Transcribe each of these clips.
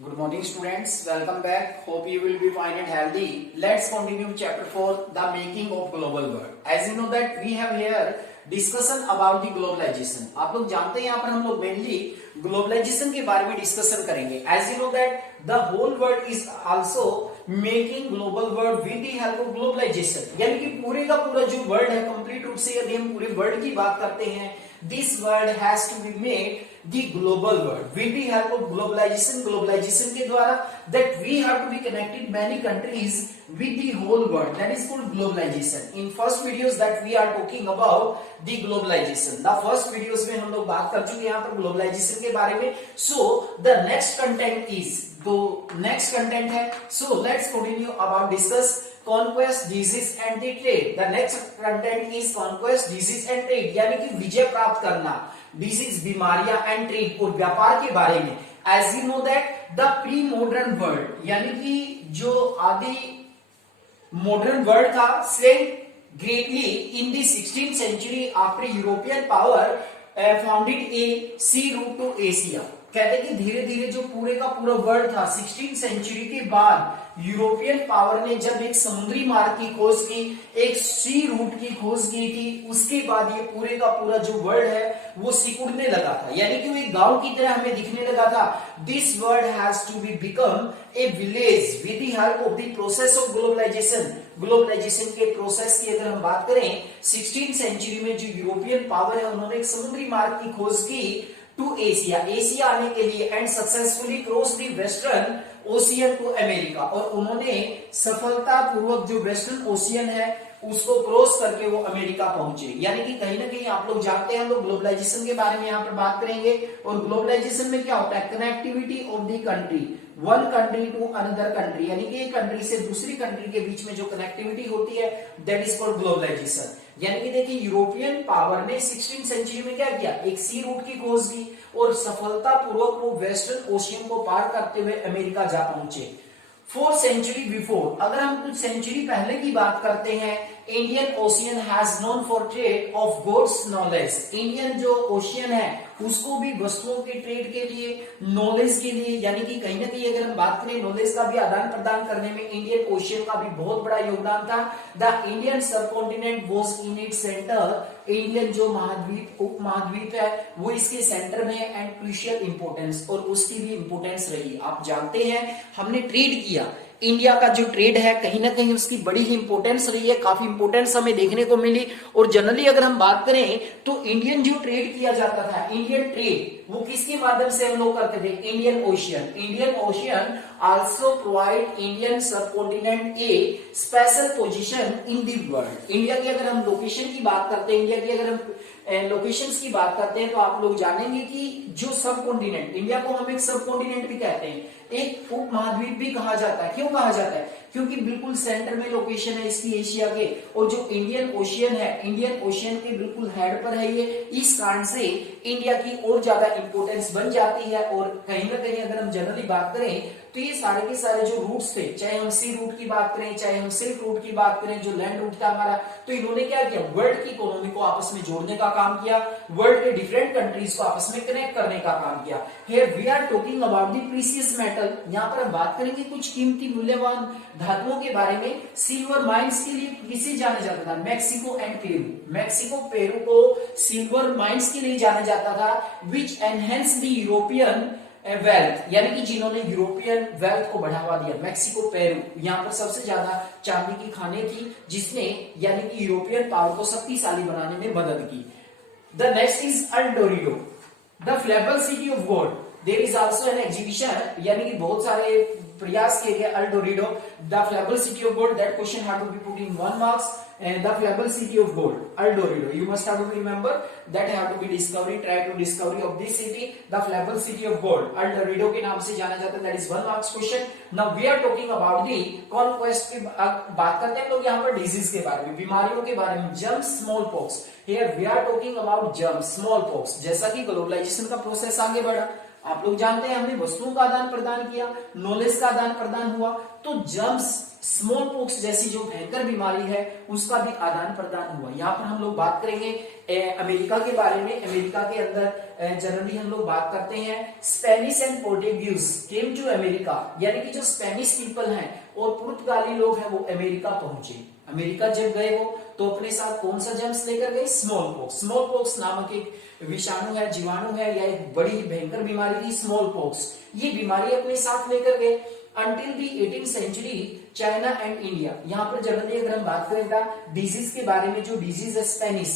Good morning, students. Welcome back. Hope you will be fine and healthy. Let's continue chapter 4, the making of global world. As you know that we have here discussion about the globalization. आप लोग जानते हैं यहाँ पर हम लोग mainly globalization के बारे में discussion करेंगे. As you know that the whole world is also making global world with the help of globalization. यानी कि पूरे का पूरा जो वर्ल्ड है कंप्लीट रूप से यदि हम पूरे वर्ल्ड की बात करते हैं, this world has to be made the global world with the help of globalization के द्वारा that we have to be connected many countries with the whole world, that is called globalization. In first videos that we are talking about the globalization, the first videos में हम लोग बात कर चुके हैं यहाँ पर globalization के बारे में. So the next content is, तो next content है, so let's continue about discuss conquest, disease and the trade. The next content is conquest, disease and trade, यानी कि विजय प्राप्त करना, डिजीज बीमारियां एंड ट्रेड और व्यापार के बारे में. As you know that the pre modern world यानी कि जो आदि मॉडर्न वर्ल्ड था swelled greatly in the 16th century after European power founded a sea route to Asia. कहते हैं कि धीरे धीरे जो पूरे का पूरा वर्ल्ड था 16th सेंचुरी के बाद यूरोपियन पावर ने जब एक समुद्री मार्ग की खोज की, एक सी रूट की खोज की थी, उसके बाद ये पूरे का पूरा जो वर्ल्ड है वो सिकुड़ने लगा था, यानी कि वो एक गांव की तरह हमें दिखने लगा था. This world has to be become a village with the help of the process of globalisation. Globalisation के प्रोसेस की अगर हम बात करें 16th सेंचुरी में जो यूरोपियन पावर है उन्होंने एक समुद्री मार्ग की खोज की टू एशिया आने के लिए and successfully cross the western ocean to America. और उन्होंने सफलतापूर्वक जो वेस्टर्न ओशियन है उसको क्रॉस करके वो अमेरिका पहुंचे. यानी कि कहीं ना कहीं आप लोग जानते हैं, हम लोग ग्लोबलाइजेशन के बारे में यहाँ पर बात करेंगे. और ग्लोबलाइजेशन में क्या होता है, connectivity of the country, one country to another country, यानी कि एक कंट्री से दूसरी कंट्री के बीच में जो कनेक्टिविटी होती है दैट इज कॉल्ड ग्लोबलाइजेशन. यानी कि देखिए यूरोपियन पावर ने 16th सेंचुरी में क्या किया, एक सी रूट की खोज की और सफलतापूर्वक वो वेस्टर्न ओशियन को पार करते हुए अमेरिका जा पहुंचे. 4th सेंचुरी बिफोर, अगर हम कुछ सेंचुरी पहले की बात करते हैं, Indian ocean has known for trade of goods knowledge. Indian जो ओशियन है उसको भी वस्तुओं के ट्रेड के लिए, नॉलेज के लिए, यानी कि कहीं ना कहीं अगर हम बात करें नॉलेज का भी आदान प्रदान करने में इंडियन ओशियन का भी बहुत बड़ा योगदान था. The Indian subcontinent was in its centre. Indian जो महाद्वीप उप महाद्वीप है वो इसके सेंटर में एंड क्रूशियल इंपोर्टेंस, और उसकी भी इंपोर्टेंस रही. आप जानते हैं हमने ट्रेड किया, इंडिया का जो ट्रेड है कहीं ना कहीं उसकी बड़ी ही इंपोर्टेंस रही है, काफी इंपोर्टेंस हमें देखने को मिली. और जनरली अगर हम बात करें तो इंडियन जो ट्रेड किया जाता था, इंडियन ट्रेड वो किसके माध्यम से हम लोग करते थे, Indian ocean. Indian ocean also provide Indian subcontinent A special position in the world. India की अगर हम लोकेशन की बात करते हैं, इंडिया की अगर हम लोकेशंस की बात करते हैं तो आप लोग जानेंगे कि जो सब कॉन्टिनेंट, इंडिया को हम एक सब कॉन्टिनेंट भी कहते हैं, एक उप महाद्वीप भी कहा जाता है. क्यों कहा जाता है, क्योंकि बिल्कुल सेंटर में लोकेशन है इसकी एशिया के, और जो इंडियन ओशियन है, इंडियन ओशियन के बिल्कुल हेड पर है ये. इस कारण से इंडिया की और ज्यादा इंपोर्टेंस बन जाती है. और कहीं ना कहीं अगर हम जनरली बात करें तो ये सारे के सारे जो रूट्स थे, चाहे हम सी रूट की बात करें, चाहे हम सिल्क रूट की बात करें, जो लैंड रूट था हमारा, तो इन्होंने क्या किया, वर्ल्ड की इकोनॉमी को आपस में जोड़ने का काम किया, वर्ल्ड के डिफरेंट कंट्रीज को आपस में कनेक्ट करने का काम किया. Here we are talking about the precious metal. यहाँ पर हम बात करेंगे कुछ कीमती मूल्यवान धातुओं के बारे में. सिल्वर माइंस के लिए किसे जाना जाता था, Mexico and Peru. Mexico Peru को सिल्वर माइंस के लिए जाना जाता था, विच एनहेंस द यूरोपियन वेल्थ, यानी कि जिन्होंने यूरोपियन वेल्थ को बढ़ावा दिया. मैक्सिको पेरू, यहाँ पर सबसे ज्यादा चांदी की खानें थी जिसने यानी कि यूरोपियन पावर को शक्तिशाली बनाने में मदद की. The next is El Dorado, the fabled city of gold. There is also an exhibition, यानी कि बहुत सारे प्रयास किए गए. El Dorado, the fabled city of gold, that question have to be put in 1 marks. And the flable city of gold, El Dorado, you must have to remember that have to be discovery, try to discovery of this city, the flable city of gold, El Dorado के नाम से जाना जाता है. that is 1 marks question. Now we are talking about the conquest की बात करते हैं लोग यहाँ पर डिजीज के बारे में, बीमारियों के बारे में. Germ, small pox. Here we are talking about germs, smallpox. जैसा कि ग्लोबलाइजेशन का प्रोसेस आगे बढ़ा, आप लोग जानते हैं हमने वस्तुओं का आदान प्रदान किया, नॉलेज का आदान प्रदान हुआ, तो जर्म्स, स्मॉल पॉक्स जैसी जो भयंकर बीमारी है उसका भी आदान प्रदान हुआ। यहाँ पर हम लोग बात करेंगे अमेरिका के बारे में। अमेरिका के अंदर जनरली हम लोग बात करते हैं Spanish and Portuguese came to America, यानी कि जो स्पेनिश पीपल हैं और पुर्तगाली लोग हैं वो अमेरिका पहुंचे। अमेरिका जब गए वो तो अपने साथ कौन सा जर्म्स लेकर गए? Small pox. स्मॉल पॉक्स नामक एक विषाणु है, जीवाणु है, या एक बड़ी भयंकर बीमारी थी स्मॉल पॉक्स। ये बीमारी अपने साथ लेकर गए। Until the 18th century China and India, यहाँ पर जनरली अगर हम बात करें डिजीज के बारे में, जो डिजीज है स्पेनिश,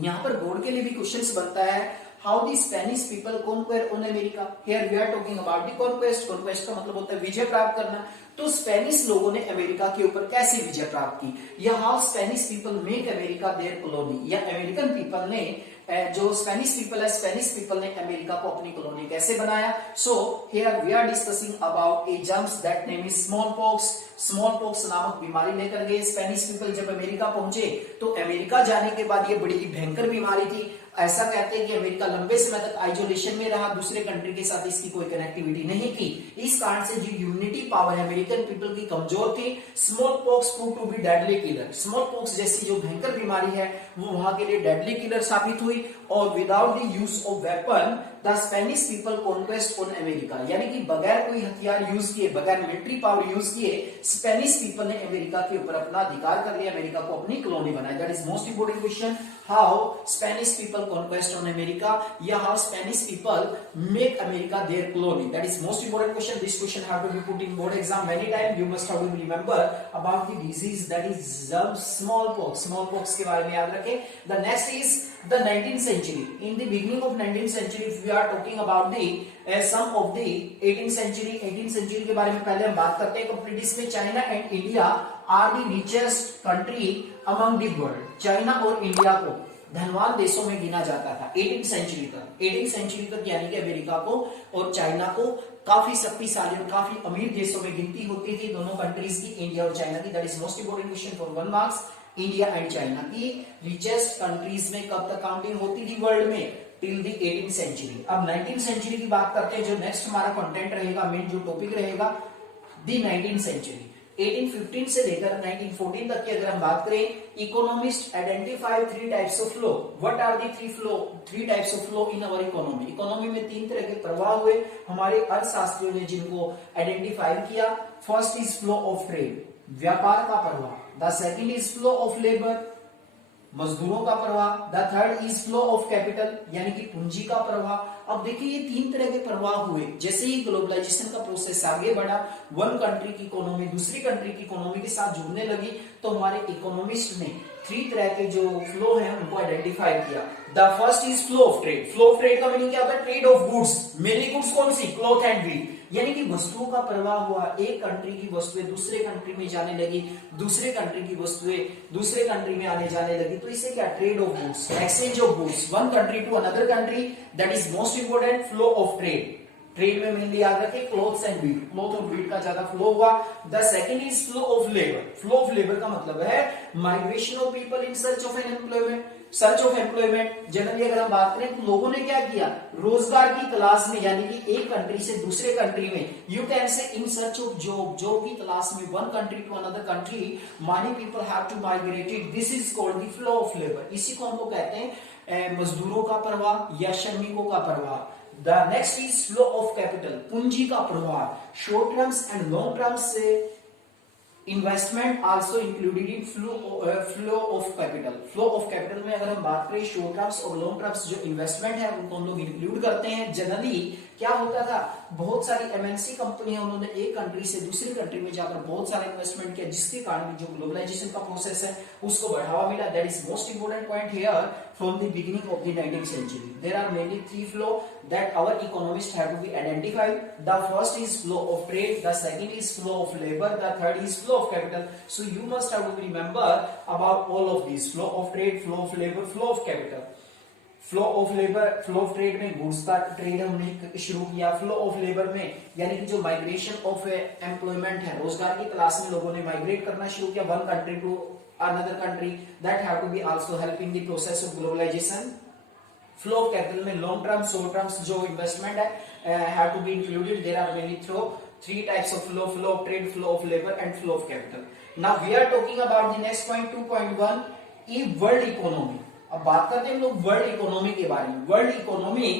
यहाँ पर बोर्ड के लिए भी क्वेश्चंस बनता है how the Spanish people conquer on America. Here we are talking about the conquest. Conquest का मतलब होता है विजय प्राप्त करना। तो स्पेनिश लोगों ने अमेरिका के ऊपर कैसे विजय प्राप्त की, या how Spanish people make America their colony, या अमेरिकन पीपल ने, जो स्पेनिश पीपल है, स्पेनिश पीपल ने अमेरिका को अपनी कॉलोनी कैसे बनाया। So here we are discussing about a germs that name is small pox. Small pox नामक बीमारी लेकर गए स्पेनिश पीपल जब अमेरिका पहुंचे। तो अमेरिका जाने के बाद ये बड़ी ही भयंकर बीमारी थी। ऐसा कहते हैं कि अमेरिका लंबे समय तक आइसोलेशन में रहा, दूसरे कंट्री के साथ इसकी कोई कनेक्टिविटी नहीं की। इस कारण से जो यूनिटी पावर है अमेरिकन पीपल की कमजोर थी। Smallpox prove to be deadly killer. Smallpox जैसी जो भयंकर बीमारी है वो वहां के लिए डेडली किलर साबित हुई। और without the use of weapon the Spanish people conquest on America, यानी कि बगैर कोई हथियार यूज किए, बगैर मिलिट्री पावर यूज किए, स्पेनिश पीपल ने अमेरिका के ऊपर अपना अधिकार कर लिया, अमेरिका को अपनी कॉलोनी बनाया। That is most important question, how Spanish people conquest on America, या how Spanish people make America their colony. That is most important question. This question have to be put in board exam many time. You must have to remember about the disease that is small pox. Small pox के बारे में याद रखें। The next is the 19th century. In the beginning of 19th century, if we are talking about the some of the 18th century, 18th century के बारे में पहले हम बात करते हैं। कंप्लीट इसमें China and India are the richest country among the world. China और इंडिया को धनवान देशों में गिना जाता था 18th सेंचुरी तक। 18th सेंचुरी तक यानी कि अमेरिका को और चाइना को काफी शक्तिशाली और काफी अमीर देशों में गिनती होती थी दोनों कंट्रीज की, इंडिया और चाइना की। That is most important question for 1 marks. India and China की रिचेस्ट कंट्रीज में कब तक काउंटिंग होती थी वर्ल्ड में? Till the 18th century. अब 19th सेंचुरी की बात करते हैं। जो नेक्स्ट हमारा कंटेंट रहेगा, मेन जो टॉपिक रहेगा, द 19th सेंचुरी। 1815 से लेकर 1914 तक की अगर हम बात करें, economist identify 3 types of flow. What are the 3 types of flow in our economy. Economy में 3 तरह के प्रवाह हुए हमारे अर्थशास्त्रियों ने जिनको आइडेंटिफाई किया। First is flow of trade, व्यापार का प्रवाह। The second is flow of labour, मजदूरों का प्रवाह। The third is flow of capital, यानी कि पूंजी का प्रवाह। अब देखिए ये 3 तरह के प्रवाह हुए। जैसे ही ग्लोबलाइजेशन का प्रोसेस आगे बढ़ा, वन कंट्री की इकोनॉमी दूसरी कंट्री की इकोनॉमी के साथ जुड़ने लगी, तो हमारे इकोनॉमिस्ट ने 3 तरह के जो फ्लो है उनको आइडेंटिफाई किया। The first is flow of trade. Flow of trade का मीनिंग क्या होता है? Trade of goods. Mainly goods कौन सी? क्लॉथ एंड व्हीट, यानी कि वस्तुओं का प्रवाह हुआ। एक कंट्री की वस्तुएं दूसरे कंट्री में जाने लगी, दूसरे कंट्री की वस्तुएं दूसरे कंट्री में आने जाने लगी, तो इसे क्या? Trade of goods, exchange of goods, one country to another country. That is most important, flow of trade. Trade में मेनली याद रखें क्लोथ्स एंड व्हीट, क्लॉथ और व्हीट का ज्यादा फ्लो हुआ। The second is flow of labour. Flow of labour का मतलब है migration of people in search of an employment, search of employment. Generally अगर हम बात करें तो लोगों ने क्या किया? रोजगार की तलाश में, यानी कि एक कंट्री से दूसरे कंट्री में, you can say in search of job, job की तलाश में, one country to another country, many people have to migrated. This is called the flow of labour. इसी को हम लोग कहते हैं मजदूरों का प्रवाह या श्रमिकों का प्रवाह। The next is flow of capital, पूंजी का प्रवाह। Short terms and long terms से investment also included in flow of capital. Flow of capital में अगर हम बात करें शॉर्ट टर्म्स और लॉन्ग टर्म्स जो इन्वेस्टमेंट है उनको हम लोग इंक्लूड करते हैं। जनरली क्या होता था? बहुत सारी एमएनसी कंपनियां उन्होंने एक कंट्री से दूसरी कंट्री में जाकर बहुत सारा इन्वेस्टमेंट किया, जिसके कारण जो ग्लोबलाइजेशन का प्रोसेस है उसको बढ़ावा मिला। That is most important point here from the beginning of the 19th century. There are mainly 3 flow that our economists have to be identified. The first is flow of trade, the second is flow of labor, the third is flow of capital. So you must have to remember about all of these: flow of trade, flow of labor, flow of capital. Flow of labour, flow of trade में goods का trade हमने शुरू किया। Flow of labour में यानी कि जो migration of employment है, रोजगार की तलाश में लोगों ने माइग्रेट करना शुरू किया one country to another country. That have to be also help in the process of globalisation. Flow of capital में लॉन्ग टर्म, शॉर्ट टर्म्स जो इन्वेस्टमेंट है have to be included. There are many three types of flow: flow of trade, flow of labor and flow of capital. Now we are talking about the next point 2.1 world economy. अब बात करते हैं हम लोग world economy के बारे में. World economy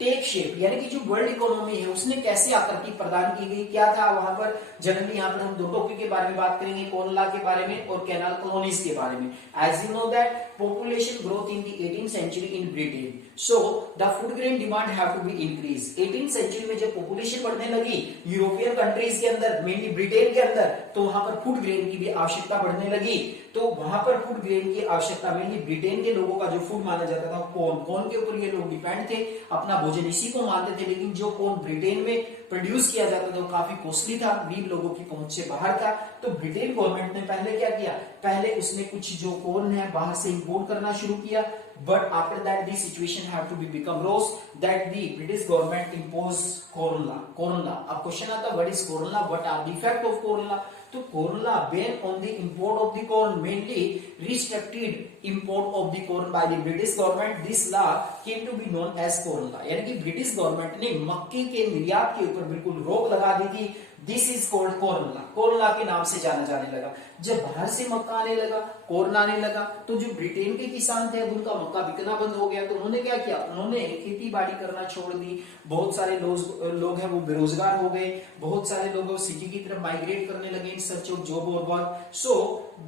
take shape, यानी कि जो वर्ल्ड इकोनॉमी है उसने कैसे आकृति प्रदान की गई, क्या था वहां पर. जनरली यहाँ पर हम दो टॉपिक के बारे में बात करेंगे, कॉर्न लॉ के बारे में और कैनाल कॉलोनीज के बारे में. As you know that population growth in the 18th century in Britain, so the food grain demand have to be increase. 18th century में जब पॉपुलेशन बढ़ने लगी यूरोपियन कंट्रीज के अंदर, मेनली ब्रिटेन के अंदर, तो वहां पर फूड ग्रेन की भी आवश्यकता बढ़ने लगी. तो वहां पर फूड ग्रेन की आवश्यकता, मेनली ब्रिटेन के लोगों का जो फूड माना जाता था कॉर्न के ऊपर ये लोग डिपेंड थे, अपना भोजन इसी को मानते थे. लेकिन जो कॉर्न ब्रिटेन में प्रोड्यूस किया जाता था वो काफी कॉस्टली था, गरीब लोगों की पहुंच से बाहर था. तो ब्रिटेन गवर्नमेंट ने पहले क्या किया, पहले उसने कुछ जो कॉर्न है बाहर से इंपोर्ट करना शुरू किया. But after that the situation have to be become rose that the British government impose corn law. Corn law, अब क्वेश्चन आता है what is corn law, what are the effect of corn law. तो corn law ban on the import of the corn, mainly restricted import of the corn by the British government. This law came to be known as corn law. यानी कि British government ने मक्के के निर्यात के ऊपर बिल्कुल रोक लगा दी थी. This is called corn law. Corn law के नाम से जाना जाने लगा. जब बाहर से मक्का आने लगा, कॉर्न आने लगा, तो जो ब्रिटेन के किसान थे उनका मक्का बिकना बंद हो गया. तो उन्होंने क्या किया, उन्होंने खेती बाड़ी करना छोड़ दी. बहुत सारे लोग हैं वो बेरोजगार हो गए. बहुत सारे लोग सिटी की तरफ माइग्रेट करने लगे इन सर्च ऑफ जॉब और work. So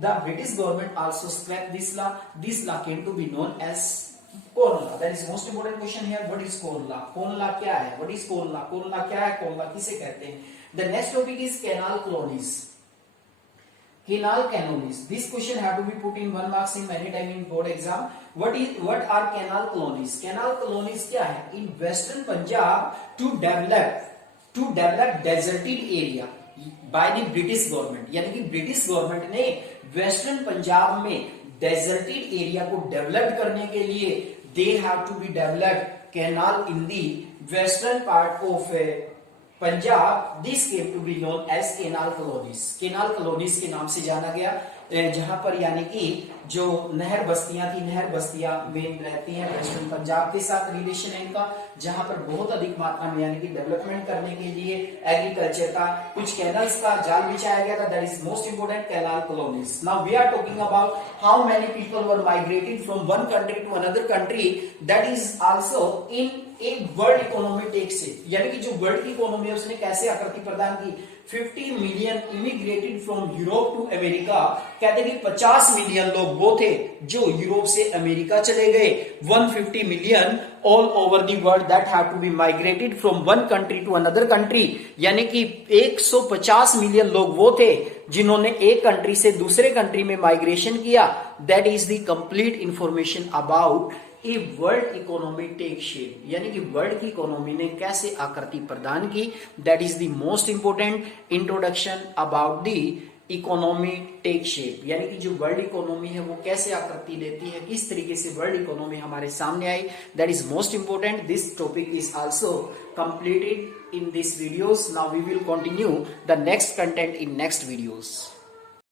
the British government also scrap this law. This law came to be known as corn law. That is most important question here, what is corn law. Corn law क्या है, what is corn law, corn law क्या है, corn law किसे कहते हैं. The next topic is canal colonies. Canal colonies. This question have to be put in 1 marks in many time in board exam. What are canal colonies? Canal colonies क्या है? In western Punjab to develop deserted area by the British government. यानी कि British government ने western Punjab में deserted area को develop करने के लिए they have to be developed canal in the western part of Punjab. This came to be known as canal colonies. Canal colonies के नाम से जाना गया, जहां पर यानी कि जो नहर बस्तियां थी, नहर बस्तियां मेन रहती हैं वेस्टर्न पंजाब के साथ रिलेशन है इनका, जहां पर बहुत अधिक मात्रा में यानी कि डेवलपमेंट करने के लिए एग्रीकल्चर का कुछ कैनल्स का जाल बिछाया गया था. That is most important canal colonies. Now we are talking about how many people were migrated from one country to another country. That is also in एक वर्ल्ड इकोनॉमी टेक से, यानी कि जो वर्ल्ड की इकोनॉमी है उसने कैसे आकृति प्रदान की. 50 million immigrated from Europe to America. कहते हैं कि 50 मिलियन लोग वो थे जो यूरोप से अमेरिका चले गए. 150 million all over the world that have to be migrated from one country to another country. यानी कि 150 मिलियन लोग वो थे जिन्होंने एक कंट्री से दूसरे कंट्री में माइग्रेशन किया. That is the complete information about a world economy take shape, यानी कि वर्ल्ड की इकोनॉमी ने कैसे आकृति प्रदान की. That is the most important introduction about the economy take shape, यानी कि जो वर्ल्ड इकोनॉमी है वो कैसे आकृति लेती है, किस तरीके से वर्ल्ड इकोनॉमी हमारे सामने आई. That is most important. This topic is also completed in these videos. Now we will continue the next content in next videos.